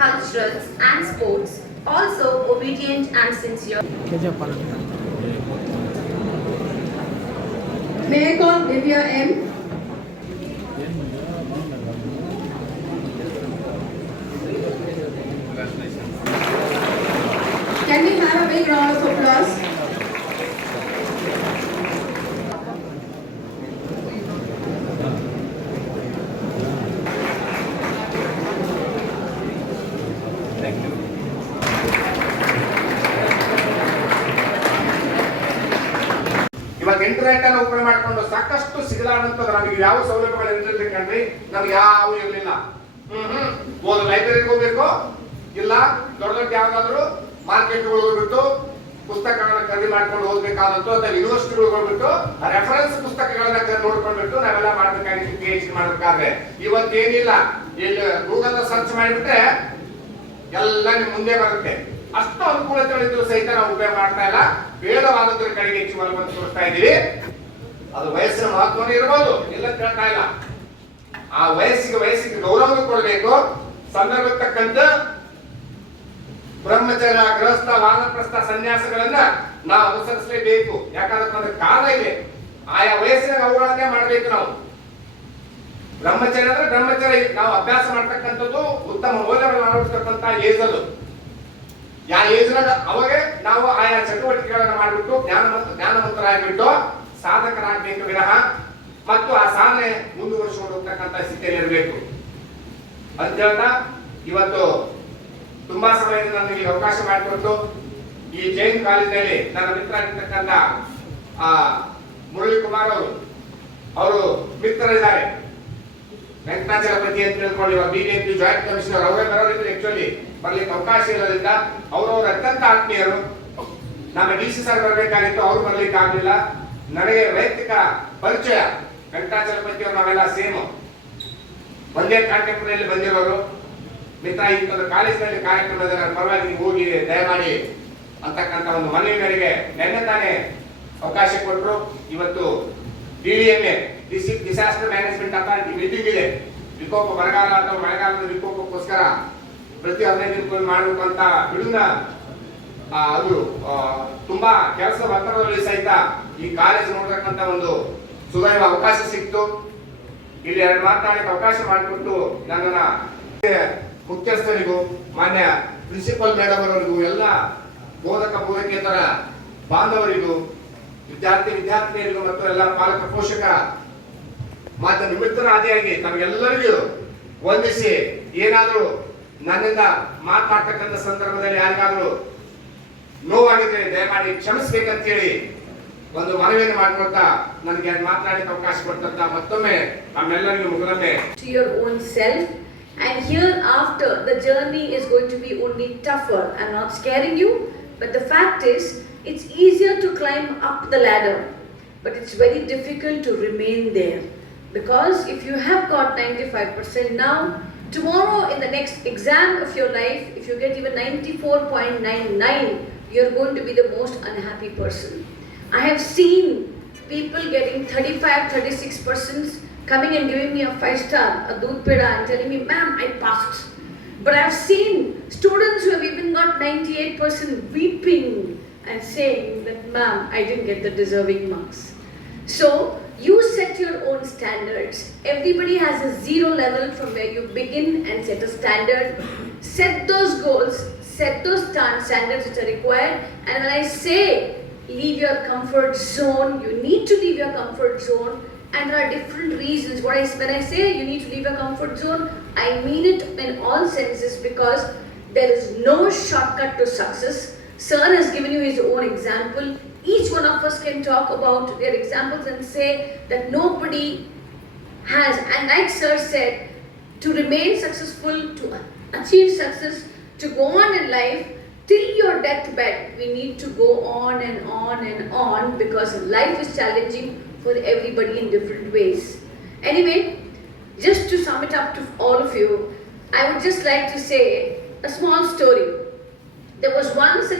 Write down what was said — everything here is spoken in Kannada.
culturals, and sports, also obedient and sincere. May I call Divya M? Can we have a big round of applause? ಇವಾಗ ಇಂಟರ್ನೆಟ್ ಅನ್ನು ಉಪಯೋಗ ಮಾಡಿಕೊಂಡು ಸಾಕಷ್ಟು ಸಿಗಲಾರದಂತ ನಮಗೆ ಯಾವ ಸೌಲಭ್ಯಗಳು ಇರಲಿಲ್ಲ ಕಣ್ರಿ ನಮ್ಗೆ ಯಾವ ಇರಲಿಲ್ಲ. ಹ್ಮ್ ಹ್ಮ್. ಲೈಬ್ರರಿಗೆ ಹೋಗ್ಬೇಕು. ಇಲ್ಲ, ದೊಡ್ಡ ದೊಡ್ಡ ಯಾವ್ದಾದ್ರು ಮಾರ್ಕೆಟ್ಗಳು ಹೋಗ್ಬಿಟ್ಟು ಪುಸ್ತಕಗಳನ್ನ ಖರೀದಿ ಮಾಡ್ಕೊಂಡು ಹೋಗ್ಬೇಕಾದಂತೂ ಅಥವಾ ಯೂನಿವರ್ಸಿಟಿಗಳು ಹೋಗ್ಬಿಟ್ಟು ರೆಫರೆನ್ಸ್ ಪುಸ್ತಕಗಳನ್ನ ನೋಡ್ಕೊಂಡ್ಬಿಟ್ಟು ನಾವೆಲ್ಲ ಮಾಡ್ಬೇಕಾಗಿತ್ತು ಪಿ ಎಚ್ ಡಿ ಮಾಡ್ಬೇಕಾದ್ರೆ. ಇವತ್ತೇನಿಲ್ಲ. ಇಲ್ಲಿ ಗೂಗಲ್ ಸರ್ಚ್ ಮಾಡಿಬಿಟ್ರೆ ಎಲ್ಲ ನಿಮ್ ಮುಂದೆ ಬರುತ್ತೆ. ಅಷ್ಟು ಅನುಕೂಲತೆಗಳಿದ್ರು ಸಹಿತ ನಾವು ಉಪಯೋಗ ಮಾಡ್ತಾ ಇಲ್ಲ. ಬೇಡವಾದದ್ರ ಕಡೆಗೆ ಹೆಚ್ಚು ಒಲವನ್ನು ತೋರಿಸ್ತಾ ಇದೀವಿ ಅದು ವಯಸ್ಸಿನ ಮಹತ್ವನೇ ಇರಬಹುದು ಇಲ್ಲ ಕೇಳ್ತಾ ಇಲ್ಲ. ಆ ವಯಸ್ಸಿಗೆ ವಯಸ್ಸಿಗೆ ಗೌರವ ಕೊಡಬೇಕು. ಸಂದರ್ಭಕ್ಕೆ ತಕ್ಕಂತ ಗೃಹಸ್ಥ, ವಾನಪ್ರಸ್ಥ ಸನ್ಯಾಸಗಳನ್ನ ನಾವು ಅನುಸರಿಸಲೇಬೇಕು. ಯಾಕಂದ್ರೆ ಕಾಲ ಇದೆ. ಆಯಾ ವಯಸ್ಸಿನ ಅವುಗಳನ್ನೇ ಮಾಡಬೇಕು ನಾವು. ಬ್ರಹ್ಮಚರ್ಯ ಅಂದ್ರೆ ಬ್ರಹ್ಮಚರ್ಯ ನಾವು ಅಭ್ಯಾಸ ಮಾಡ್ತಕ್ಕಂಥದ್ದು ಉತ್ತಮ ಮೌಲ್ಯಗಳನ್ನು ಅಳವಡಿಸ್ತಕ್ಕಂಥ ಏಜ್ ಅದು. ಯಾ ಏಜ್ನಾಗ ಅವಾಗ ನಾವು ಆಯಾ ಚಟುವಟಿಕೆಗಳನ್ನು ಮಾಡಿಬಿಟ್ಟು ಜ್ಞಾನ ಜ್ಞಾನವಂತರಾಗಿಬಿಟ್ಟು ಸಾಧಕರಾಗಬೇಕು ವಿನಃ. ಮತ್ತು ಆ ಸಾಧನೆ ಮುಂದುವರಿಸಿಕೊಂಡು ಹೋಗ್ತಕ್ಕಂಥ ಸ್ಥಿತಿಯಲ್ಲಿ ಇರಬೇಕು. ಅಂತ ಇವತ್ತು ತುಂಬಾ ಸಮಯದಿಂದ ನನಗೆ ಅವಕಾಶ ಮಾಡಿಕೊಟ್ಟು ಈ ಜೈನ್ ಕಾಲೇಜಿನಲ್ಲಿ ನನ್ನ ಮಿತ್ರ ಆಗಿರ್ತಕ್ಕಂಥ, ಆ ಮುರಳಿ ಕುಮಾರ್ ಅವರು. ಅವರು ಮಿತ್ರರಿದ್ದಾರೆ. ವೆಂಕಟಾಚಲಪತಿ ಅಂತ ತಿಳ್ಕೊಂಡು ಇವಾಗ ಪಿ, ಜಾಯಿಂಟ್ ಕಮಿಷನರ್ ಅವರೇ ಬರೋದಿದ್ರು ಆಕ್ಚುಲಿ ಬರ್ಲಿಕ್ಕೆ ಅವಕಾಶ ಇರೋದ್ರಿಂದ ಅವರವ್ರ ಅತ್ಯಂತ ಆತ್ಮೀಯರು. ನಮ್ಮ ಡಿ ಸಿ ಸರ್ ಬರಬೇಕಾಗಿತ್ತು, ಅವ್ರು ಬರ್ಲಿಕ್ಕೆ ಆಗಲಿಲ್ಲ. ನನಗೆ ವೈಯಕ್ತಿಕ ಪರಿಚಯ ವೆಂಕಟಾಚಲಪತಿ ಅವರು ನಾವೆಲ್ಲ ಸೇಮ್ ಒಂದೇ ಕಾರ್ಯಕ್ರಮದಲ್ಲಿ ಬಂದಿರೋರು. ಮಿತ್ರ ಇಂಥದ್ದು ಕಾಲೇಜಿನಲ್ಲಿ ಕಾರ್ಯಕ್ರಮ ನನ್ನ ಪರವಾಗಿ ನೀವು ಹೋಗಿ ದಯಮಾಡಿ ಅಂತಕ್ಕಂಥ ಒಂದು ಮನವಿ ಮೇರೆಗೆ ನಿನ್ನೆ ತಾನೇ ಅವಕಾಶ ಕೊಟ್ಟರು ಇವತ್ತು B D M A disaster management authority meeting ಇದೆ. ವಿಕೋಪ ಬರಗಾಲ ಅಥವಾ ಮಳೆಗಾಲದ ವಿಕೋಪಕ್ಕೋಸ್ಕರ ಪ್ರತಿ ಹದಿನೈದು ದಿನಕ್ಕೊಂದು ಮಾಡಬೇಕು ಅಂತ ಬಿಡುನ ಅದು ತುಂಬಾ ಕೆಲಸ ಒತ್ತಡದಲ್ಲಿ ಸಹಿತ ಈ ಕಾಲೇಜ್ ನೋಡ್ತಕ್ಕಂಥ ಒಂದು ಸುದೈವ ಅವಕಾಶ ಸಿಕ್ತು. ಇಲ್ಲಿ ಎರಡು ಮಾತನಾಡಕ್ಕೆ ಅವಕಾಶ ಮಾಡಿಕೊಟ್ಟು ನನ್ನನ್ನ ಮುಖ್ಯಸ್ಥರಿಗೂ, ಮಾನ್ಯ ಪ್ರಿನ್ಸಿಪಲ್ ಮೇಡಮ್ ಅವರಿಗೂ, ಎಲ್ಲ ಬೋಧಕ ಬೋಧಕೇತರ ಬಾಂಧವರಿಗೂ, ವಿದ್ಯಾರ್ಥಿ ವಿದ್ಯಾರ್ಥಿನಿಯರಿಗೂ ಮತ್ತು ಎಲ್ಲ ಪಾಲಕ ಪೋಷಕ ಮಾತ್ರ ನಿಮಿತ್ತರ ಆದಿಯಾಗಿ ತಮಗೆಲ್ಲರಿಗೂ ವಂದಿಸಿ ಏನಾದರೂ ನನ್ನಿಂದ ಮಾತನಾಡ್ತಕ್ಕಂಥ ಸಂದರ್ಭದಲ್ಲಿ ಯಾರಿಗಾದರೂ ನೋವಾಗಿದ್ರೆ ದಯಮಾಡಿ ಕ್ಷಮಿಸ್ಬೇಕಂತೇಳಿ ಒಂದು ಮನವಿಯನ್ನು ಮಾಡ್ಕೊಳ್ತಾ ನನಗೆ ಮಾತನಾಡಲಿಕ್ಕೆ ಅವಕಾಶ ಕೊಟ್ಟಂತ ಮತ್ತೊಮ್ಮೆ ನಮ್ಮೆಲ್ಲರಿಗೂ ಮುಗಿದೊಮ್ಮೆ to your own self and hereafter the journey is going to be only tougher i'm not scaring you but the fact is it's easier to climb up the ladder but it's very difficult to remain there because if you have got 95% now tomorrow in the next exam of your life if you get even 94.99 you're going to be the most unhappy person. I have seen people getting 35 36 percent coming and giving me a five star a doodh peda and telling me ma'am i passed. But i've seen students who have even got 98 percent weeping and saying that ma'am i didn't get the deserving marks. So you standards. Everybody has a zero level from where you begin and set a standard. Set those goals, set those sta- standards which are required. And when I say leave your comfort zone, you need to leave your comfort zone and there are different reasons. What I when I say you need to leave your comfort zone, I mean it in all senses because there is no shortcut to success. Sir has given you his own example. Each one of us can talk about their examples and say that nobody has, and like Sir said, to remain successful, to achieve success, to go on in life till your deathbed, we need to go on and on and on because life is challenging for everybody in different ways. Anyway, just to sum it up to all of you, I would just like to say a small story. There was once a